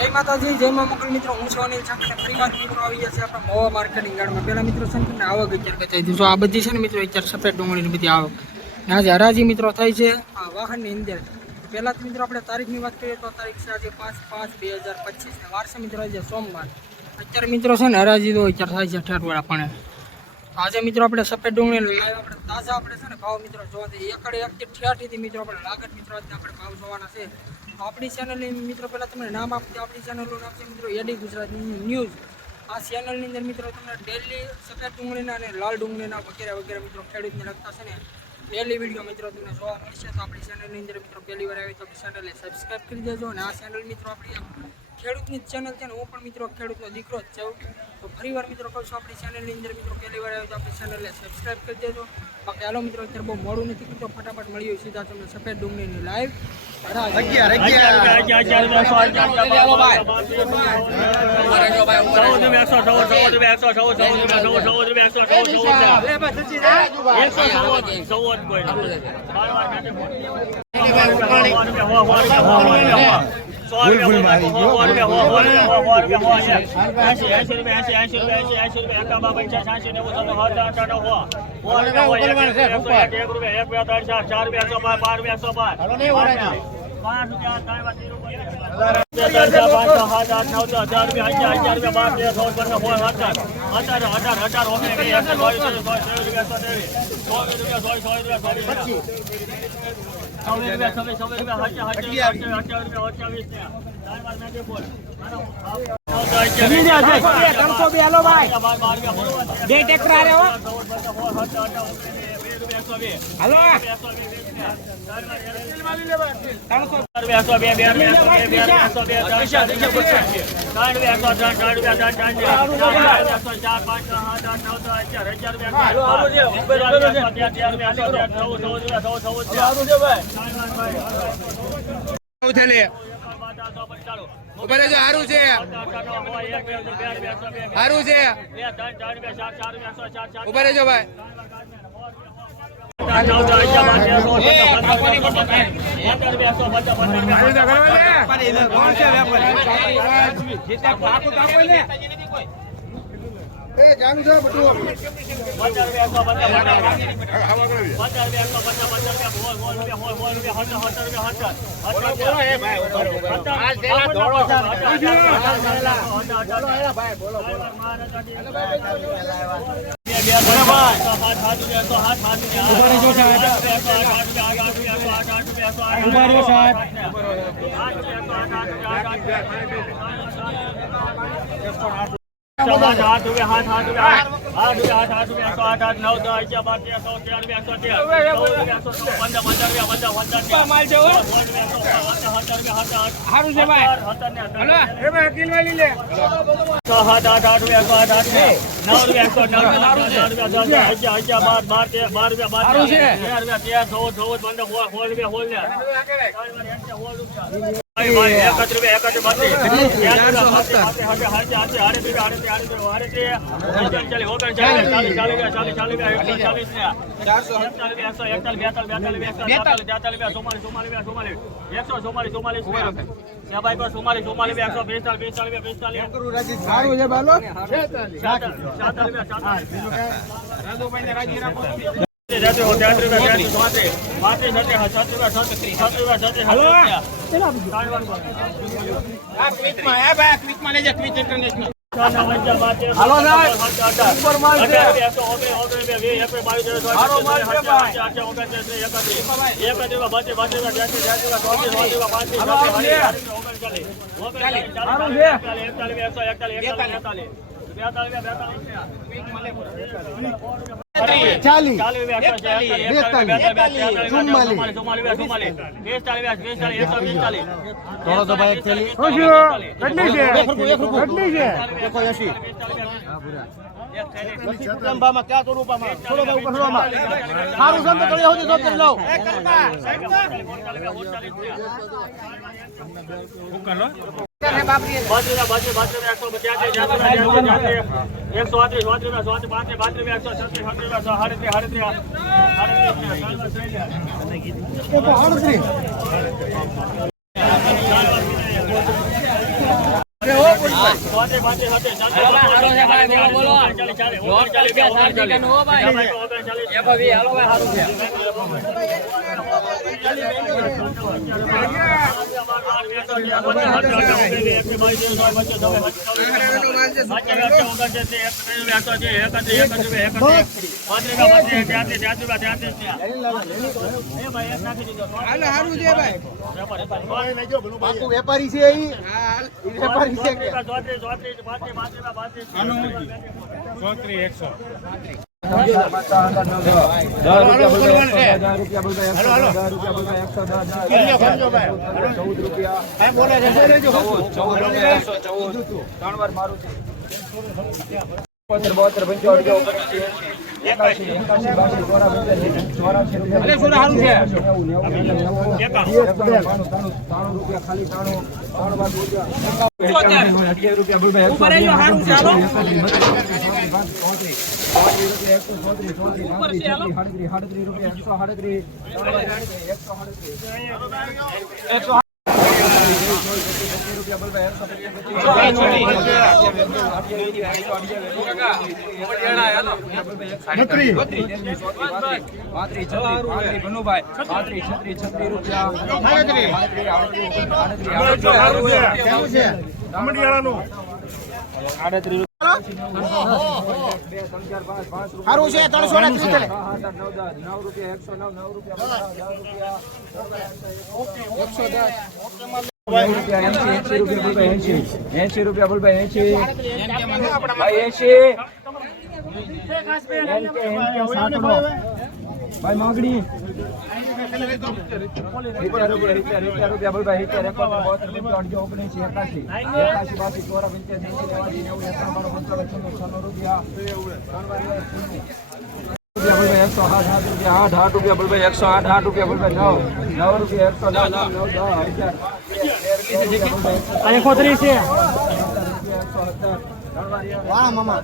જય માતાજી, જય મા મોકલ મિત્રો. હું છું અનિલ છાકરે. પરિવાર મિત્રો આવી ગયા છે આપણા મોવા માર્કેટિંગ યાર્ડમાં. પહેલા મિત્રો છે ને આવક વિચાર કચાઈ દીધું. આ બધી છે ને મિત્રો વિચાર સફેદ ડુંગળીની બધી આવક આજે હરાજી મિત્રો થઈ છે આ વાહનની અંદર. પહેલાં તો મિત્રો આપણે તારીખની વાત કરીએ તો તારીખ છે આજે 5/5/2025 ને વાર છે મિત્રો આજે સોમવાર. અત્યારે મિત્રો છે ને હરાજી તો વિચાર થાય છે ઠેરવાળા પણ આજે મિત્રો આપણે સફેદ ડુંગળી લાઈવ આપણે તાજા આપણે છે ને ભાવ મિત્રો જોવા દઈએ. એકડે 1/88 મિત્રો આપણે લાગત મિત્રો આજે આપણે ભાવ જોવાના છે. આપણી ચેનલની મિત્રો પહેલાં તમને નામ આપી દો. આપણી ચેનલનું નામ છે મિત્રો એડી ગુજરાત ન્યૂઝ. આ ચેનલની અંદર મિત્રો તમને ડેલી સફેદ ડુંગળીના અને લાલ ડુંગળીના વગેરે વગેરે મિત્રો ખેડૂતને લગતા છે ને ડેલી વિડીયો મિત્રો તમને જોવા મળશે. તો આપણી ચેનલની અંદર મિત્રો પહેલી વાર આવી તો આપણી ચેનલને સબસ્ક્રાઈબ કરી દેજો. અને આ ચેનલ મિત્રો આપણી ખેડૂતની ચેનલ છે ને હું પણ મિત્રો ખેડૂતનો દીકરો જ છું. તો ફરી વાર મિત્રો કહું છું આપણી ચેનલની અંદર મિત્રો પહેલી વાર આવી તો આપણી ચેનલને સબસ્ક્રાઈબ કરી દેજો. બાકી હાલો મિત્રો અત્યારે બહુ મોડું નથી કરતો, ફટાફટ મળ્યું સીધા તમને સફેદ ડુંગળીની લાઈવ. વેપારી છે વેપારી છે કે સારું છે 330 80 રૂપિયા બોલ ભાઈ 80 ભાઈ માંગણી રૂપિયા બોલ ભાઈ 8 રૂપિયા બોલ ભાઈ 108 રૂપિયા બોલ ભાઈ 9 રૂપિયા 109 છે વાહ મામા